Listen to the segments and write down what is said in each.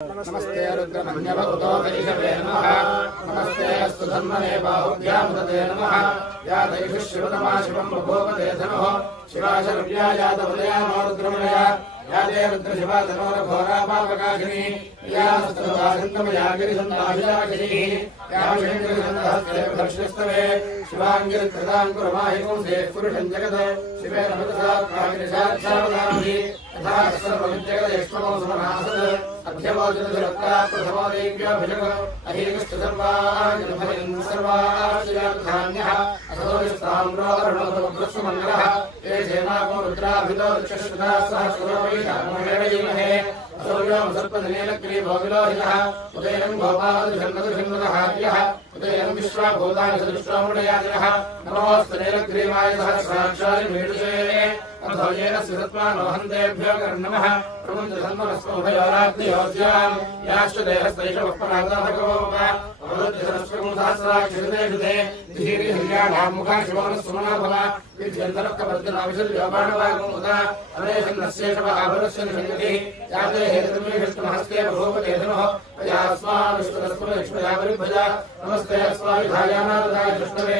नमस्ते रुद्रमन्यवतो वैषवे नमः नमस्ते अस्तु धन्मने बाहुभ्यामुदते नमः या दैषः शिवतमा शिवम् बभूवते धनुः शिवाशरव्या यादवदयानो रुद्रमणया या ते रुद्रशिवा धनोरघोरापापकाशिनी या स्तुवासन्तमया गिरिसन्दाभिलाषिनी या विषङ्गिरिसन्दहस्ते दर्शस्तवे शिवाङ्गिरिकृताङ्कुरमाहिपुंसे पुरुषम् जगत् शिवेन मृतसा प्रागिरिशाक्षावदामि यथा सर्वविद्यगदेष्मो समनासत् अभ्यमोचनसरक्ता प्रथमो देव्याभिषग अहीकृष्टसर्वाजनफलिन् सर्वाश्रयाधान्यः असतो विस्ताम्रो अरुणोदमग्रस्वमङ्गलः ये सेनाको रुद्राभितो चक्षुधा सह सुरोपैशामोहेणीमहे असौर्यं सर्पधनेनक्रीभोविलोहितः उदयनं भोपादुषन्मदुषन्मदहार्यः उदयनं विश्वा भूतानि सदुष्टामुडयादिनः नमोऽस्तनेनक्रीमाय सहस्राक्षारि मेडुषे अधोयेन स्थितत्वानोहन्तेभ्यो कर्णमः प्रमुञ्चधन्मनस्मभयोराग्नियोज्याम् याश्च देहस्तैषवःपरादाभगवोप अवरुद्धिसहस्रकुंसहस्राक्षिषुते धीरिहर्याणाम् मुखाशिवोनस्सुमना भव विद्यन्तरक्कवर्जनाविशल्योपाणवागमुद अनेशन्नस्येषव आभरस्य निषङ्गतिः याते हेतुर्मेषष्टमहस्ते बभूवते धनुः तयास्माविष्णुरस्मलक्ष्मया परिभज नमस्ते अस्माभिधायानाददाय कृष्णवे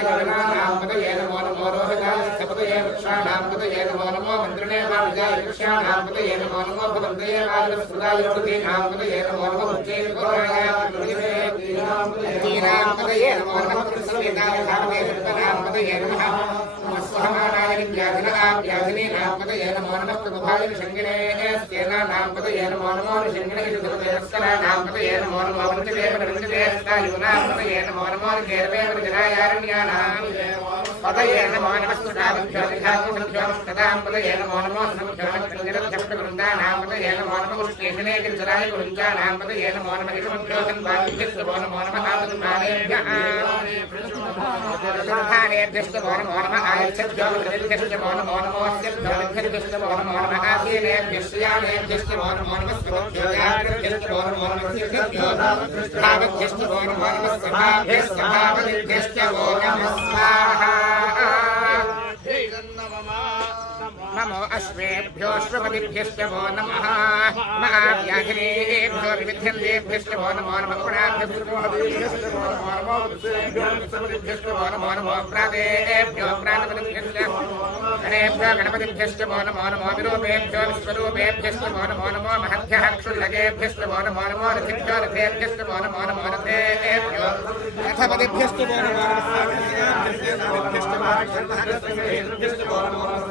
கருணாநாம்பதயே நமோ நமோ ரோஹகாயபதயே வக்ஷாநாம்பதயே நமோ நமோ மந்திரனே வார்ஜாய கிருஷ்ணாநாம்பதயே நமோ நமோ பவந்தயே காலசுதாயோதி நாம்பதயே நமோ நமோ முச்சே கோராய நாம்பதயே நமோ நமோ கிருஷ்ணவேதாய நாம்பதயே நமோ नमो नमः प्रसादविद्याचनानां पतये नमो नमो हरिकेशादिने पुष्टानां पतये नमो नमो भवस्य हेत्ये जगतां पतये नमो नमो रुद्राय तदावने क्षेत्राणां पतये नमो नमः सुगाय ज्ञानगणानां पतये नमो नमो रोहितास्य पतये वृक्षाणां पतये नमो नमो मन्त्रिणे वाजाय वृक्षाणां पतये नमो नमो भवन्तये वाजस्पदाय पृथीनां पतये नमो नमो उच्चैर्गोराय पृथ्वीनां पतये नमो नमः कृष्णवेदाय धामवे विद्वनां पतये नमः स्वहमानाय विद्याधिनाभ्याधिनीनां पतये नमो नमः प्रभुभाय शङ्गिने स्तेनानां पतये नमो नमो शङ्गिने सुधृतयस्कराणां पतये नमो नमो वृन्दिवे वृन्दिवे स्तायुनां पतये नमो नमो केरवे वृजनायारण्यानां पतये नमो नमः सुधाभ्योऽधिधातुभ्योऽष्टदां पतये नमो नमो समभ्योऽष्टवृन्दानां पतये नमो नमो कृष्णेशने गिरिजराय गुरुञ्जानां पतये नमो नमः ऋषभ्यो सन्वादिभ्यो नमो नमः आतुर्मानेभ्यः దుష్టమో నమో నమ ఆయుర్భ్యో నమో నమోభ్యో నమో నమ ఆసీనేభ్యశ్యామేభ్యో స్వాహ नमो अश्वेभ्योऽश्वपतिभ्यश्च वो नमः। महाव्याधिनेभ्यो विविध्यन्तेभ्यश्च वो नमो नमः। पुराभ्यश्च वो नमो नमो प्रातेभ्यो प्राणपतिभ्यश्च गणेभ्यो गणपतिभ्यश्च वो नमो नमो विरूपेभ्यो विश्वरूपेभ्यश्च वो नमो नमो महद्भ्यः क्षुल्लकेभ्यश्च वो नमो नमो रथिभ्यो रथेभ्यश्च वो नमो नमो रथेभ्यो रथपतिभ्यश्च नमो नमो नमः पुञ्जिष्टेभ्यो विषादेभ्यश्च वो नमो नमः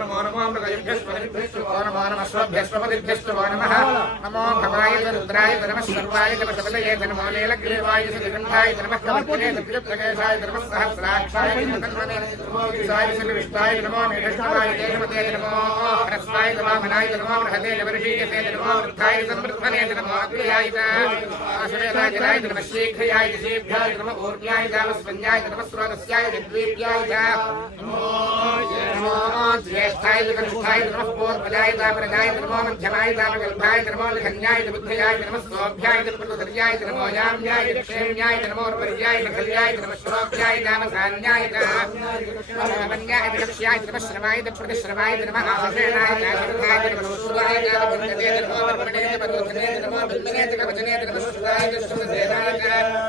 नमो नमो मृगयभ्यश्च वो नमो नमः स्वभ्यश्वपतिभ्यश्च वो नमः नमो भवाय रुद्राय नमः सर्वाय नमः सबलये नमो लीलग्रीवाय श्रीगन्धाय नमः कमर्पणे दिव्यप्रकेशाय नमः सहस्राक्षाय नमः साय श्रीविष्टाय नमो मेघष्टवाय देवते नमो ह्रस्वाय नमो मनाय नमो बृहते नवर्षीयसे नमो वृद्धाय संवृद्धने नमो अग्रयाय आश्रयराजराय नमः शीघ्रयाय शीघ्राय नमः ऊर्ध्याय दामस्वन्याय नमः स्रोतस्याय विद्वीप्याय नमो ज्येष्ठाय कनिष्ठाय नमः पूर्वजाय दामरजाय नमो मध्यमाय दामगल्भाय नमो निखन्याय बुद्धयाय नमः सोभ्याय प्रतुधर्याय नमो याम्याय क्षेम्याय नमो पर्याय नखल्याय नमः श्रोभ्याय दामसान्याय नमन्याय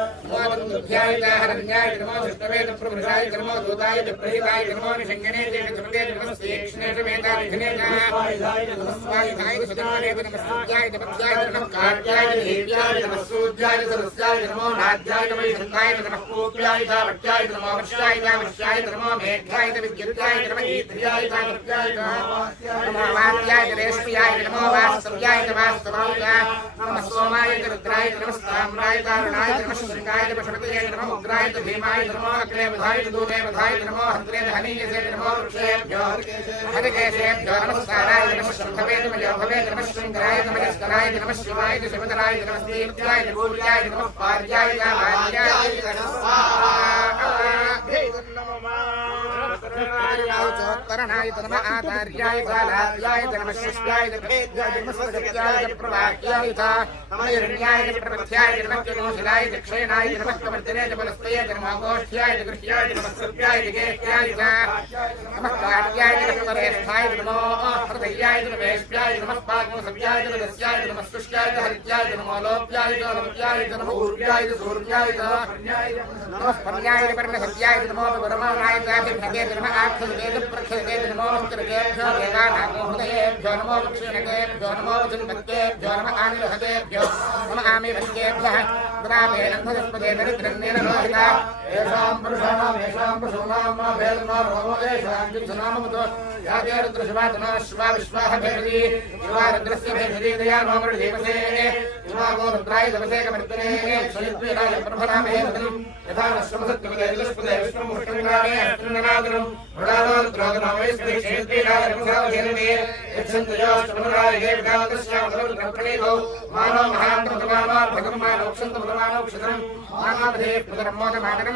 दक्षयाय नमः श्रमाय प्रतिश्रमाय नमः आशेनाय नाशनाय नमः शूराय नमः नमो वर्मणे पदोधने नमो बिन्मने कवचने नमः शुद्धाय शुद्धसेनाय नमो बन्धुभ्याय हरण्याय नमो विष्णवे प्रभृताय नमो दूताय प्रहिताय नमो निषङ्गने जगत्पते नमः श्रीकृष्णे वेदाय धने नमः स्वायुधाय सुदमाने नमः सूर्याय नमस्याय नमः कार्याय देव्याय नमः सोमाय रुद्राय नमस्ताम्राय तारुणाय नमशृङ्गाय पशुपतये नमः उग्राय भीमाय नमो अग्रे बधाय दूरे बधाय नमो हन्त्रे हनीयसे नमो वृक्षेभ्यो हरिकेशेभ्यो नमस्काराय नमः शृङ्खवे नमः भवे नमः शृङ्गराय नमः स्कराय नमः शिवाय नमः शिवतराय नमः तीर्थ्याय नमः पार्याय नमः आर्याय नमः स्वाहा चोत्तरनाय तनम आचार्याय बालाय तनम शिष्याय भेद्याय तनम सदस्याय प्रभाक्याय च तमयरण्याय प्रपथ्याय तनम किमोषिलाय दक्षिणाय तनम कवर्तने जबलस्तये तनम आगोष्ठ्याय गृह्याय तनम सर्व्याय गेह्याय च नमः कार्याय तनम रेष्ठाय नमो हृदयाय तनम वेष्याय नमः पागम सव्याय तनम दस्याय तनम सुष्याय हरित्याय तनम लोप्याय च लोप्याय तनम ऊर्व्याय सूर्याय च नमः पर्याय परम सत्याय नमो परमानाय च भगे नमः ध्यो नमो क्षीणकेभ्यो नमो चिन्मत्तेभ्यो नम आनिर्हतेभ्यो नम आमिभक्तेभ्यः ग्रामे नन्दस्पदे दरिद्रन्नेन मोहिता येषाम् पुरुषाणाम् येषाम् पशूनाम् मा भेदनामो येषाम् किं सुनामतो याते रुद्रशिवातना शिवा विश्वाः भेदि शिवा रुद्रस्य भेदि दया मामृ देवसे शिवा गो रुद्राय दवसे कमर्तने क्षयत्वे राज प्रभनामे हेतुम् यथा न श्रमसत्कृते दुष्पदे विष्णुमुष्टङ्गामे अस्तुन्दनादनम् मृडालोद्रोगनामेस्ते क्षेत्रे राज रमसावधेरणे यच्छन्तु यो श्रमराय देवकालकस्याम् सर्वप्रप्रणीतो मानो महान्तप्रमाणो भगवमानो क्षन्तप्रमाणो क्षतम् मानाधे प्रधर्मोदमागरम्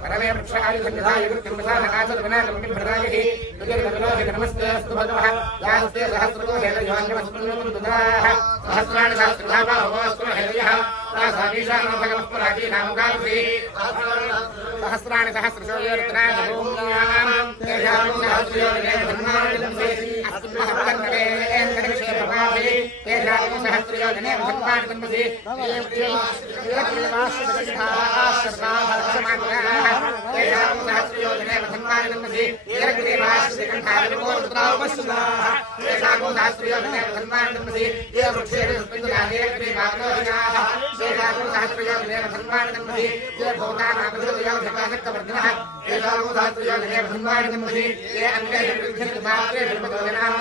परमे वृक्षायुधन्यथायुकृत्यम्बसानकाचतुनाकम्बिभृतायः भगवः यास्ते सहस्रको हेतयोन्यमस्तुन्यमं ददाः सहस्राणि सहस्रधामा भगवस्तु हेतयः सहस्राणि सहस्रशोयोर्त्राणि भूम्याम् तेषां सहस्रयोर्णे ब्रह्माणि अस्मः सहस्रयोजने भगवान् गणपति एव देवास्त्रमात्रः सहस्रयोजने भगवान् गणपति एव देवास्त्रकण्ठालुकोत्तरावस्तुनाः एषाको सहस्रयोजने भगवान् गणपति एव वृक्षेणुस्मिन्दुलादेवग्रीवाग्रोहिणाः एषाको सहस्रयोजने भगवान् गणपति एव भोगानामधृतयोधकाशक्तवर्धनः एषाको सहस्रयोजने भगवान् गणपति ये अन्ये मात्रे सर्वतोजनाः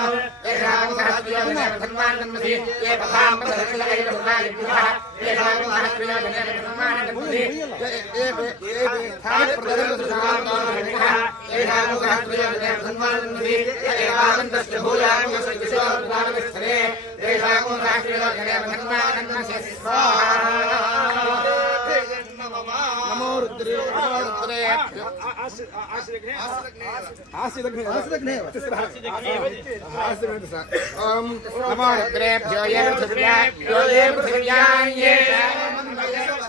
భూయాస్థలే దేశాకో రాష్ట్రీయ नमोद्रेभ्यो ये पृथिव्याभ्यो ये पृथिव्यां ये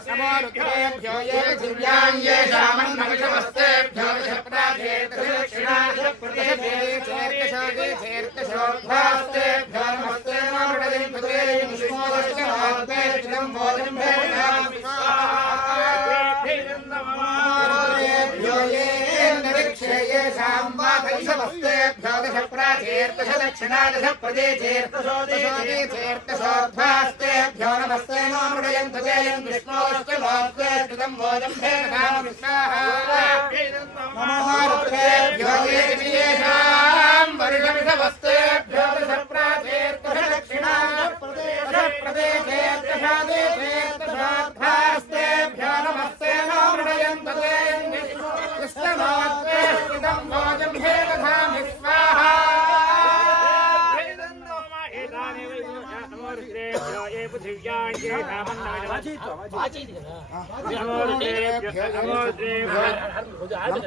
नमोद्रेभ्यो ये पृथिव्यां ये शामन्मगशमस्तेभ्यो शप्राधेर्तदक्षिणाधिप्रतिशोधेर्तशोधेर्तशोद्भास्तेभ्यो नमस्ते मामृडलिं पृथिवीं सुमोदश्च दशमस्तेभ्यो दश प्राचीर्दश दक्षिणादश प्रदेशीर्दशोदीतीर्थशोध्वास्तेभ्यो नमस्ते नो मृडयन्तु तेयम् विष्णोश्च लोत्वे कृतम् भोजम् हे कामकृष्णाभ्यो येषाम् वर्षमिषवस्तेभ्यो दश प्राचीर्दश दक्षिणादश प्रदेशेर्दशादेशेर्दशाध्वास्तेभ्यो नमस्ते नो मृडयन्तु तेयम् विष्णोश्च लोत्वे कृतम् भोजम्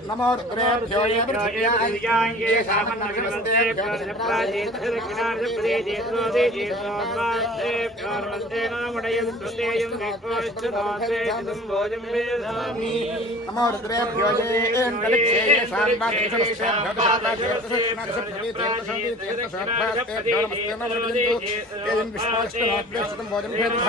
नमो रुद्रेभ्यो ये पृथिव्याये सामन्नमस्तेभ्यो प्राजेतृकिनार्षप्रदेजेत्रोदेजेत्रोपादेभ्यो नमस्तेनामुडयं प्रत्ययं विश्वोष्टभोजं वेदामि नमो रुद्रेभ्यो ये कलिक्षे साम्बादेशमस्तेभ्यो दशादेशमस्तेभ्यो नमस्तेनामुडयं तेजं विश्वोष्टभोजं वेदामि